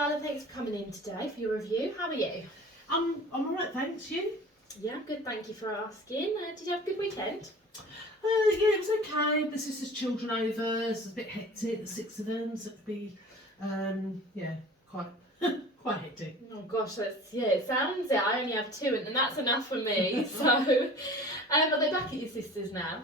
Carla, thanks for coming in today for your review. How are you? I'm alright, thanks. You? Yeah, I'm good, thank you for asking. Did you have a good weekend? Yeah, it was okay. The sisters' children over. It's a bit hectic. The six of them, so it could be, yeah, quite quite hectic. Oh gosh, it sounds it. I only have two, and that's enough for me. So, are they back at your sister's now?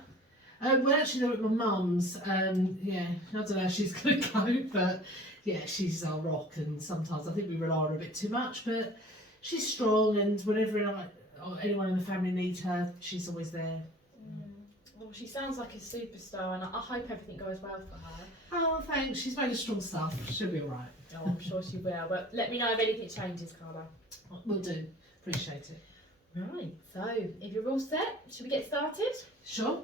Well, actually, they're at my mum's. Yeah, I don't know how she's going to cope, but yeah, she's our rock, and sometimes I think we rely on her a bit too much, but she's strong, and whenever anyone in the family needs her, she's always there. Well, she sounds like a superstar, and I hope everything goes well for her. Oh, thanks. She's made a strong stuff. She'll be alright. Oh, I'm sure she will. But let me know if anything changes, Carla. Will do. Appreciate it. Right, so if you're all set, should we get started? Sure.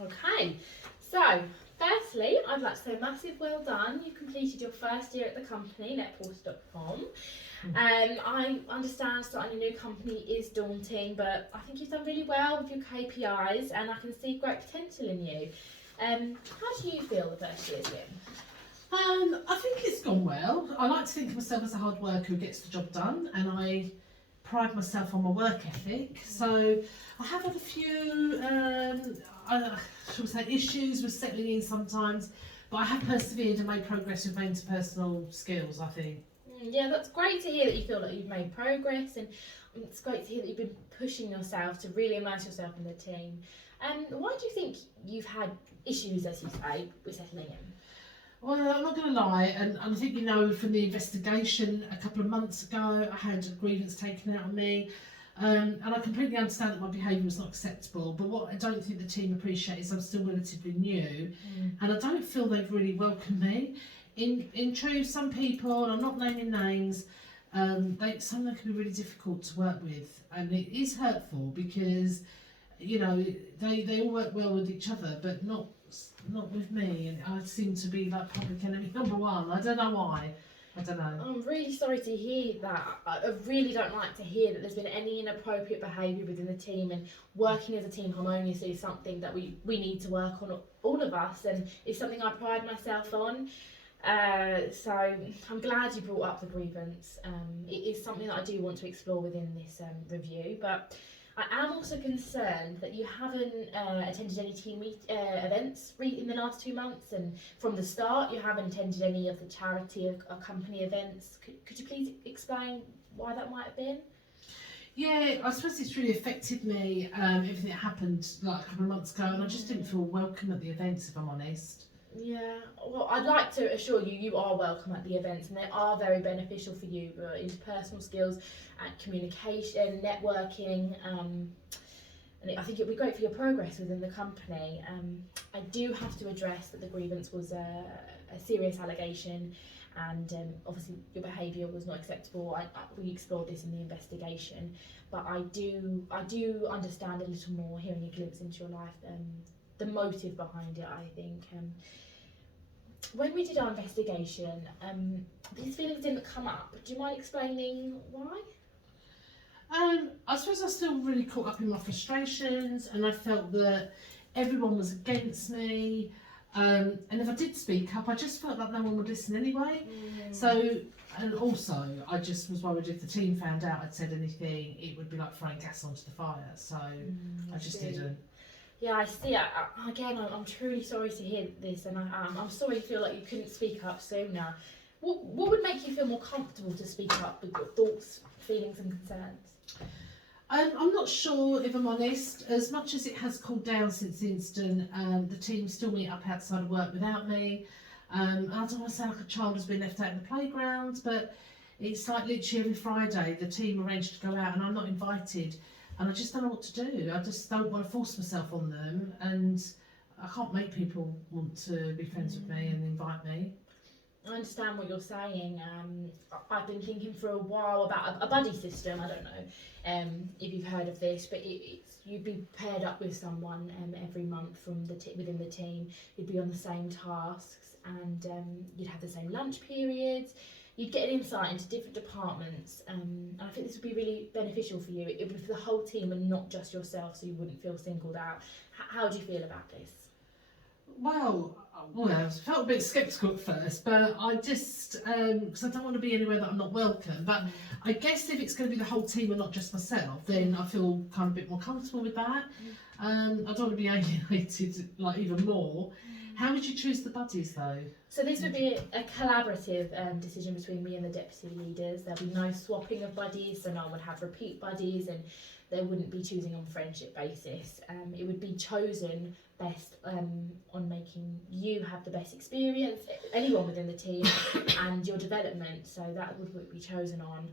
Okay, so firstly, I'd like to say a massive well done. You completed your first year at the company, netporter.com. I understand starting a new company is daunting, but I think you've done really well with your KPIs and I can see great potential in you. How do you feel the first year's been? I think it's gone well. I like to think of myself as a hard worker who gets the job done, and I pride myself on my work ethic. So I have had a few, shall we say, issues with settling in sometimes, but I have persevered and made progress with my interpersonal skills, I think. Yeah, that's great to hear that you feel like you've made progress, and it's great to hear that you've been pushing yourself to really immerse yourself in the team. Why do you think you've had issues, as you say, with settling in? Well, I'm not going to lie, and I think you know from the investigation a couple of months ago, I had a grievance taken out on me, and I completely understand that my behaviour was not acceptable, but what I don't think the team appreciate is I'm still relatively new, and I don't feel they've really welcomed me. In truth, some people, and I'm not naming names, some of them can be really difficult to work with, and it is hurtful because, you know, they all work well with each other, but not with me, and I seem to be like public enemy number one. I don't know why. I don't know. I'm really sorry to hear that. I really don't like to hear that there's been any inappropriate behaviour within the team, and working as a team harmoniously is something that we need to work on, all of us, and it's something I pride myself on. So I'm glad you brought up the grievance. It is something that I do want to explore within this review, but I am also concerned that you haven't attended any team events in the last 2 months, and from the start you haven't attended any of the charity or company events. Could you please explain why that might have been? Yeah, I suppose it's really affected me, everything that happened like a couple of months ago, and I just didn't feel welcome at the events, if I'm honest. Yeah, well, I'd like to assure you, you are welcome at the events, and they are very beneficial for you, interpersonal skills, communication, networking, and I think it would be great for your progress within the company. I do have to address that the grievance was a serious allegation, and obviously your behaviour was not acceptable. We explored this in the investigation, but I do understand a little more hearing a glimpse into your life, the motive behind it, I think. When we did our investigation, these feelings didn't come up. Do you mind explaining why? I suppose I was still really caught up in my frustrations, and I felt that everyone was against me. And if I did speak up, I just felt like no one would listen anyway. So, and also, I just was worried if the team found out I'd said anything, it would be like throwing gas onto the fire. So I just didn't. Yeah, I see. Again, I'm truly sorry to hear this, and I'm sorry you feel like you couldn't speak up sooner. What would make you feel more comfortable to speak up with your thoughts, feelings and concerns? I'm not sure, if I'm honest. As much as it has cooled down since the incident, the team still meet up outside of work without me. I don't want to sound like a child has been left out in the playground, but it's like literally every Friday the team arranged to go out and I'm not invited. And I just don't know what to do. I just don't want to force myself on them, and I can't make people want to be friends with me and invite me. I understand what you're saying. I've been thinking for a while about a buddy system. I don't know if you've heard of this, but you'd be paired up with someone every month from within the team. You'd be on the same tasks, and you'd have the same lunch periods. You'd get an insight into different departments, and I think this would be really beneficial for you. It would be for the whole team and not just yourself, so you wouldn't feel singled out. How do you feel about this? Well, I felt a bit sceptical at first, but I just, because I don't want to be anywhere that I'm not welcome. But I guess if it's going to be the whole team and not just myself, then I feel kind of a bit more comfortable with that. I don't want to be alienated like even more. How would you choose the buddies though? So this would be a collaborative decision between me and the deputy leaders. There'll be no swapping of buddies, so no one would have repeat buddies, and they wouldn't be choosing on friendship basis. It would be chosen best on making you have the best experience, anyone within the team, and your development. So that would be chosen on.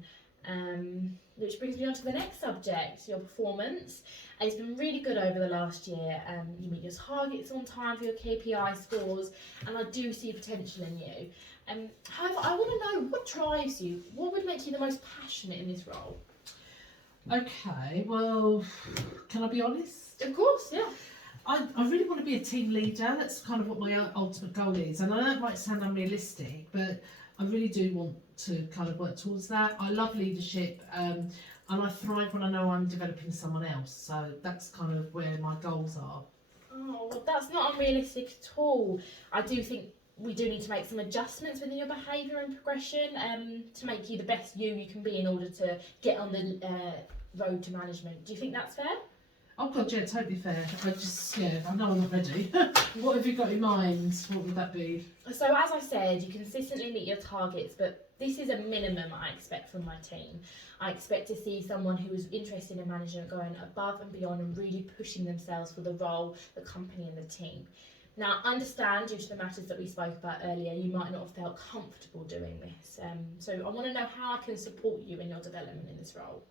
Which brings me on to the next subject, your performance. It's been really good over the last year. You meet your targets on time for your KPI scores, and I do see potential in you. However, I want to know what drives you. What would make you the most passionate in this role? Okay, well, can I be honest? Of course, yeah. I really want to be a team leader. That's kind of what my ultimate goal is. And I know it might sound unrealistic, but I really do want to kind of work towards that. I love leadership, and I thrive when I know I'm developing someone else. So that's kind of where my goals are. Oh, well, that's not unrealistic at all. I do think we do need to make some adjustments within your behaviour and progression to make you the best you can be in order to get on the road to management. Do you think that's fair? Oh God, yeah, totally fair. I know I'm not ready. What have you got in mind? What would that be? So as I said, you consistently meet your targets, but this is a minimum I expect from my team. I expect to see someone who is interested in management going above and beyond and really pushing themselves for the role, the company and the team. Now, understand, due to the matters that we spoke about earlier, you might not have felt comfortable doing this. So I want to know how I can support you in your development in this role.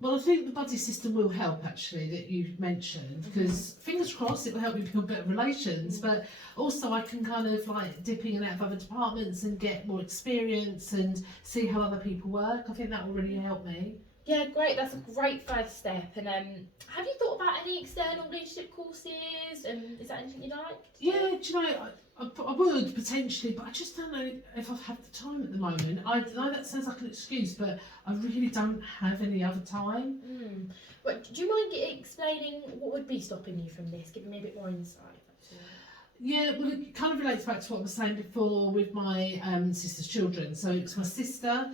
Well, I think the buddy system will help actually that you mentioned, because fingers crossed it will help me build better relations, but also I can kind of like dip in and out of other departments and get more experience and see how other people work. I think that will really help me. Yeah, great. That's a great first step. And have you thought about any external leadership courses? Is that anything you'd like? Yeah, do you know, I would potentially, but I just don't know if I've had the time at the moment. I know that sounds like an excuse, but I really don't have any other time. But do you mind explaining what would be stopping you from this? Giving me a bit more insight. Yeah, well, it kind of relates back to what I was saying before with my sister's children. So it's my sister.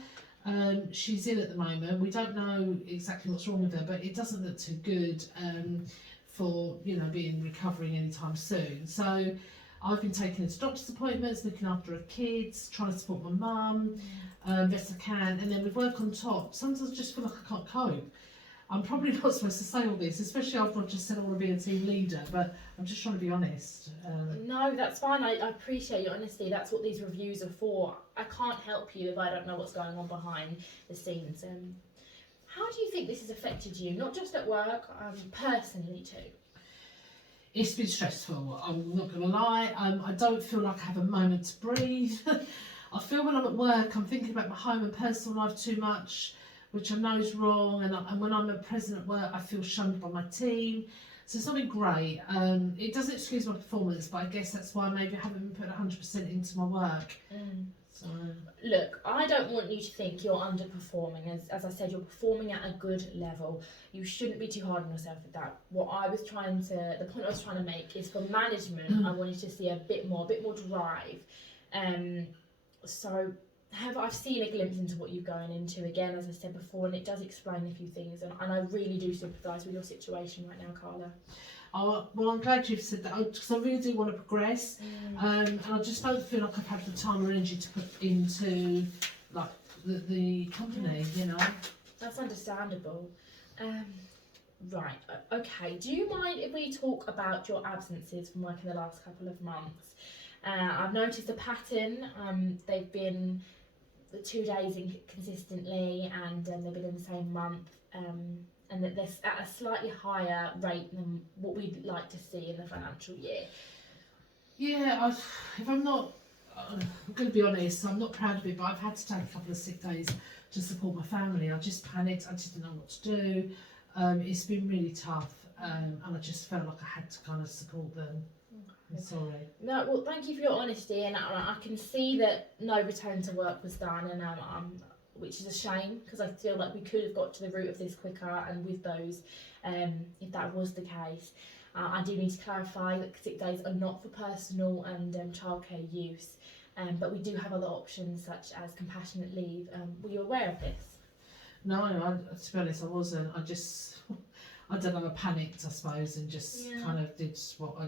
She's ill at the moment. We don't know exactly what's wrong with her, but it doesn't look too good for being recovering anytime soon. So I've been taking her to doctor's appointments, looking after her kids, trying to support my mum best I can, and then with work on top. Sometimes I just feel like I can't cope. I'm probably not supposed to say all this, especially after I've just said I want to be a team leader, but I'm just trying to be honest. No, that's fine. I appreciate your honesty. That's what these reviews are for. I can't help you if I don't know what's going on behind the scenes. How do you think this has affected you, not just at work, personally too? It's been stressful, I'm not going to lie. I don't feel like I have a moment to breathe. I feel when I'm at work, I'm thinking about my home and personal life too much, which I know is wrong, and when I'm present at work, I feel shunned by my team. So it's not been great. It doesn't excuse my performance, but I guess that's why maybe I haven't been putting 100% into my work. So. Look, I don't want you to think you're underperforming. As I said, you're performing at a good level. You shouldn't be too hard on yourself with that. The point I was trying to make is for management, I wanted to see a bit more drive. So I've seen a glimpse into what you're going into again, as I said before, and it does explain a few things, and I really do sympathise with your situation right now, Carla. Oh, well, I'm glad you've said that, because I really do want to progress, and I just don't feel like I've had the time or energy to put into like the company, That's understandable. Right, okay. Do you mind if we talk about your absences from work in the last couple of months? I've noticed a pattern. They've been 2 days consistently, and they've been in the same month, and that they're at a slightly higher rate than what we'd like to see in the financial year. Yeah, if I'm not, I'm going to be honest, I'm not proud of it, but I've had to take a couple of sick days to support my family. I just panicked, I just didn't know what to do. It's been really tough, and I just felt like I had to kind of support them. I'm sorry. No, well, thank you for your honesty, and I can see that no return to work was done, and which is a shame, because I feel like we could have got to the root of this quicker and with those, if that was the case. I do need to clarify that sick days are not for personal and childcare use, but we do have other options such as compassionate leave. Were you aware of this? No, to be honest, I wasn't. I don't know, I panicked, I suppose, and just kind of did what I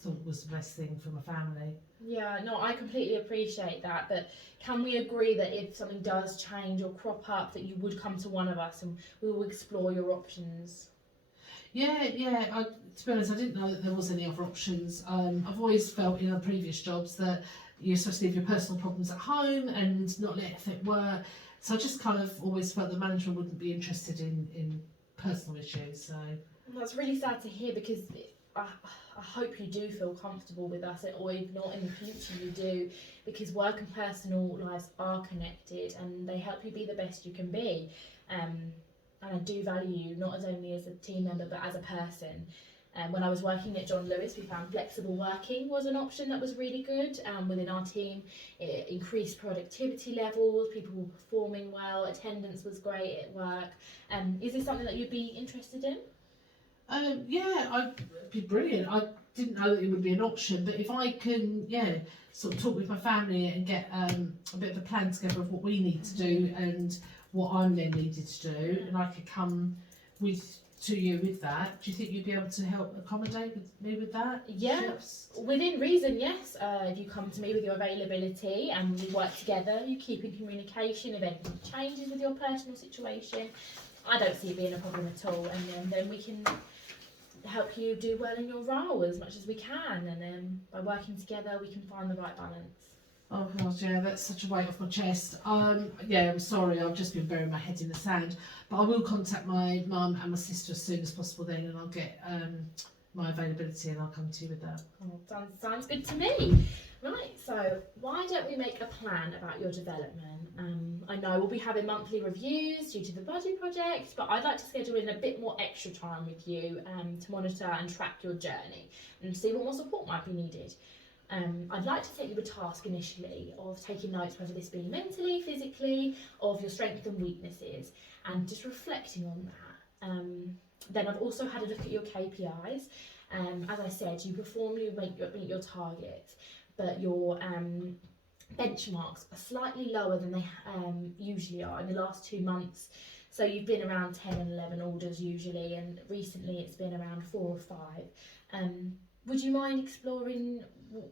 thought was the best thing for my family. Yeah, no, I completely appreciate that, but can we agree that if something does change or crop up, that you would come to one of us and we will explore your options? Yeah. To be honest, I didn't know that there was any other options. I've always felt in our previous jobs that you're supposed to leave your personal problems at home and not let it affect work. So I just kind of always felt the management wouldn't be interested in personal issues. So That's really sad to hear, because I hope you do feel comfortable with us, or if not in the future you do, because work and personal lives are connected and they help you be the best you can be. And I do value you, not as only as a team member but as a person. When I was working at John Lewis, we found flexible working was an option that was really good within our team. It increased productivity levels, people were performing well, attendance was great at work. Is this something that you'd be interested in? yeah, it'd be brilliant. I didn't know that it would be an option, but if I can, sort of talk with my family and get a bit of a plan together of what we need to do and what I'm then needed to do, and I could come to you with that. Do you think you'd be able to help accommodate me with that? Yeah, Shifts? within reason, yes. If you come to me with your availability and we work together, you keep in communication. If anything changes with your personal situation, I don't see it being a problem at all. And then we can help you do well in your role as much as we can. And then by working together, we can find the right balance. Oh gosh, yeah, that's such a weight off my chest. I'm sorry, I've just been burying my head in the sand. But I will contact my mum and my sister as soon as possible then, and I'll get my availability and I'll come to you with that. Oh, sounds good to me. Right, so why don't we make a plan about your development? I know we'll be having monthly reviews due to the budget project, but I'd like to schedule in a bit more extra time with you to monitor and track your journey and see what more support might be needed. I'd like to set you a task initially of taking notes, whether this be mentally, physically, of your strengths and weaknesses, and just reflecting on that. Then I've also had a look at your KPIs. As I said, you perform, you meet your targets, but your benchmarks are slightly lower than they usually are in the last 2 months. So you've been around 10 and 11 orders usually, and recently it's been around 4 or 5. Would you mind exploring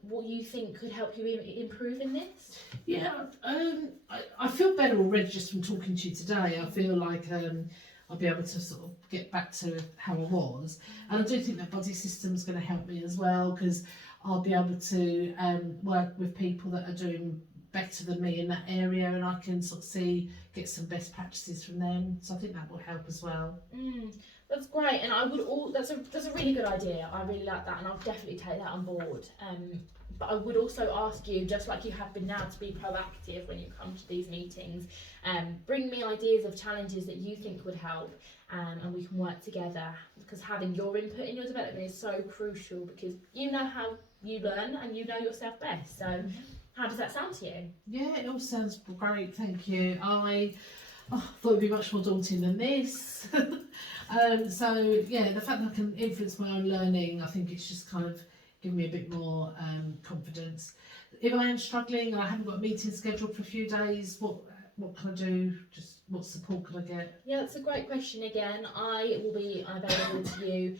what you think could help you improve in this? Yeah, I feel better already just from talking to you today. I feel like I'll be able to sort of get back to how I was. And I do think that body system is going to help me as well, because I'll be able to work with people that are doing better than me in that area, and I can sort of get some best practices from them. So I think that will help as well. That's great, and that's a really good idea. I really like that, and I'll definitely take that on board. But I would also ask you, just like you have been now, to be proactive when you come to these meetings. Bring me ideas of challenges that you think would help, and we can work together, because having your input in your development is so crucial, because you know how you learn and you know yourself best. So how does that sound to you? Yeah, it all sounds great, thank you. I thought it'd be much more daunting than this. So yeah, the fact that I can influence my own learning, I think it's just kind of given me a bit more confidence. If I am struggling and I haven't got a meeting scheduled for a few days, what can I do? Just what support could I get? Yeah, that's a great question again. I will be available to you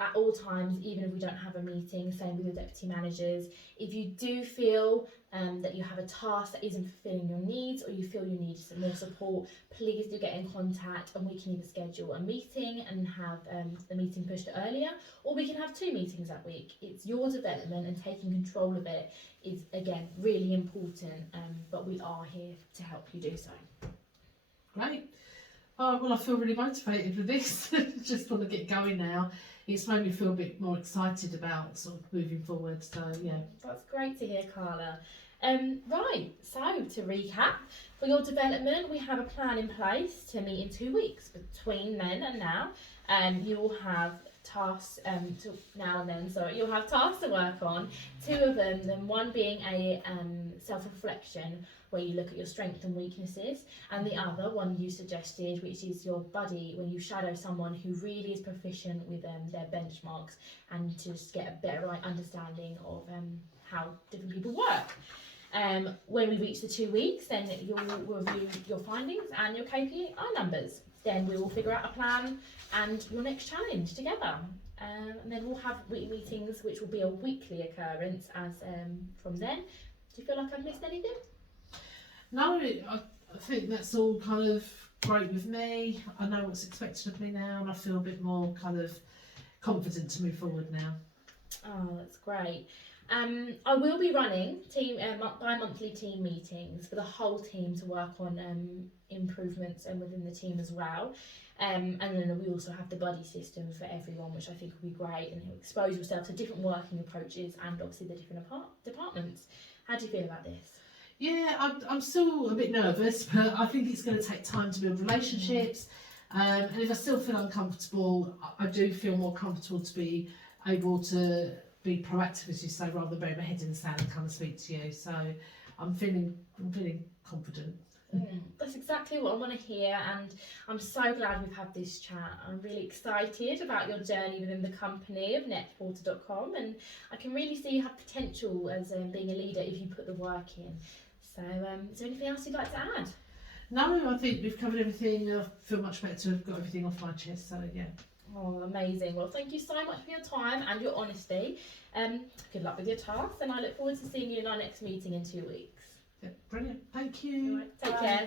at all times, even if we don't have a meeting. Same with your deputy managers. If you do feel that you have a task that isn't fulfilling your needs, or you feel you need some more support, please do get in contact, and we can either schedule a meeting and have the meeting pushed earlier, or we can have 2 meetings that week. It's your development, and taking control of it is, again, really important, but we are here to help you do so. Great. Oh, well, I feel really motivated with this. Just want to get going now. It's made me feel a bit more excited about sort of moving forward. So yeah. That's great to hear, Carla. Right, so to recap, for your development, we have a plan in place to meet in 2 weeks. Between then and now, you will have tasks to now and then. So you'll have tasks to work on. 2 of them, then one being a self-reflection where you look at your strengths and weaknesses, and the other one you suggested, which is your buddy, when you shadow someone who really is proficient with their benchmarks, and to just get a better understanding of how different people work. When we reach the 2 weeks, then you'll review your findings and your KPI numbers. Then we will figure out a plan and your next challenge together. And then we'll have weekly meetings, which will be a weekly occurrence as from then. Do you feel like I've missed anything? No, I think that's all kind of great with me. I know what's expected of me now, and I feel a bit more kind of confident to move forward now. Oh, that's great. I will be running bi-monthly team meetings for the whole team to work on improvements and within the team as well. And then we also have the buddy system for everyone, which I think will be great, and expose yourself to different working approaches and obviously the different departments. How do you feel about this? Yeah, I'm still a bit nervous, but I think it's going to take time to build relationships. And if I still feel uncomfortable, I do feel more comfortable to be able to be proactive, as you say, rather than bury my head in the sand and kind of speak to you. So I'm feeling confident. That's exactly what I want to hear, and I'm so glad we've had this chat. I'm really excited about your journey within the company of netporter.com, and I can really see you have potential as being a leader if you put the work in. So is there anything else you'd like to add? No, I think we've covered everything. I feel much better to have got everything off my chest, so yeah. Oh, amazing. Well, thank you so much for your time and your honesty. Good luck with your tasks, and I look forward to seeing you in our next meeting in 2 weeks. Yeah, brilliant. Thank you. All right, take Bye. care.